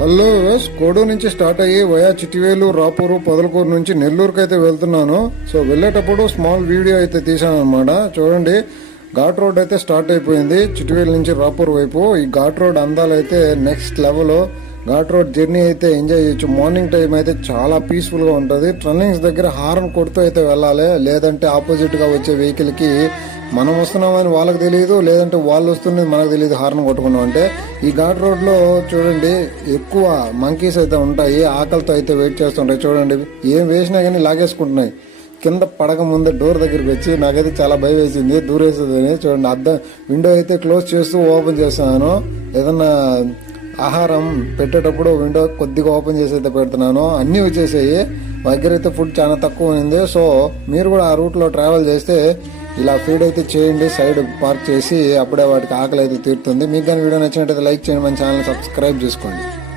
Hello, Koduru నుంచి start అయ్యి via చిట్టివేలు, Rapur, Podalakuru నుంచి నెల్లూరుకి అయితే వెళ్తున్నాను. సో వెళ్ళేటప్పుడు స్మాల్ వీడియో అయితే తీసాను అనమాట. చూడండి, ఘాట్ రోడ్ అయితే స్టార్ట్ అయిపోయింది చిట్టివేలు నుంచి రాపూర్ వైపు. ఈ ఘాట్ రోడ్ అందాలు అయితే next level. Ghat road journey అయితే ఎంజాయ్ చేయొచ్చు. మార్నింగ్ టైం అయితే చాలా పీస్ఫుల్ గా ఉంటుంది. టర్నింగ్స్ దగ్గర హార్న్ కొడుతూ అయితే వెళ్ళాలి, లేదంటే ఆపోజిట్ గా వచ్చే వెహికల్ కి మనం వస్తున్నామని వాళ్ళకి తెలియదు, లేదంటే వాళ్ళు వస్తున్నది మనకు తెలియదు హార్న్ కొట్టుకున్నాం అంటే. ఈ ఘాట్ రోడ్ లో చూడండి ఎక్కువ మంకీస్ అయితే ఉంటాయి, ఆకలితో అయితే వెయిట్ చేస్తుంటాయి. చూడండి, ఏం వేసినా కానీ లాగేసుకుంటున్నాయి. కింద పడక ముందే డోర్ దగ్గరికి వచ్చి నాకైతే చాలా భయం వేసింది, దూరేసేదని. చూడండి, అద్దం విండో అయితే క్లోజ్ చేస్తూ ఓపెన్ చేస్తున్నాను. ఏదన్నా ఆహారం పెట్టేటప్పుడు విండో కొద్దిగా ఓపెన్ చేసి అయితే పెడుతున్నాను. అన్నీ వచ్చేసాయి. దగ్గర అయితే ఫుడ్ చాలా తక్కువ ఉంది. సో మీరు కూడా ఆ రూట్లో ట్రావెల్ చేస్తే ఇలా ఫీడ్ అయితే చేయండి, సైడ్ పార్క్ చేసి. అప్పుడే వాటికి ఆకలి అయితే తీరుతుంది. మీకు కానీ వీడియో నచ్చినట్టయితే లైక్ చేయండి, మన ఛానల్ సబ్స్క్రైబ్ చేసుకోండి.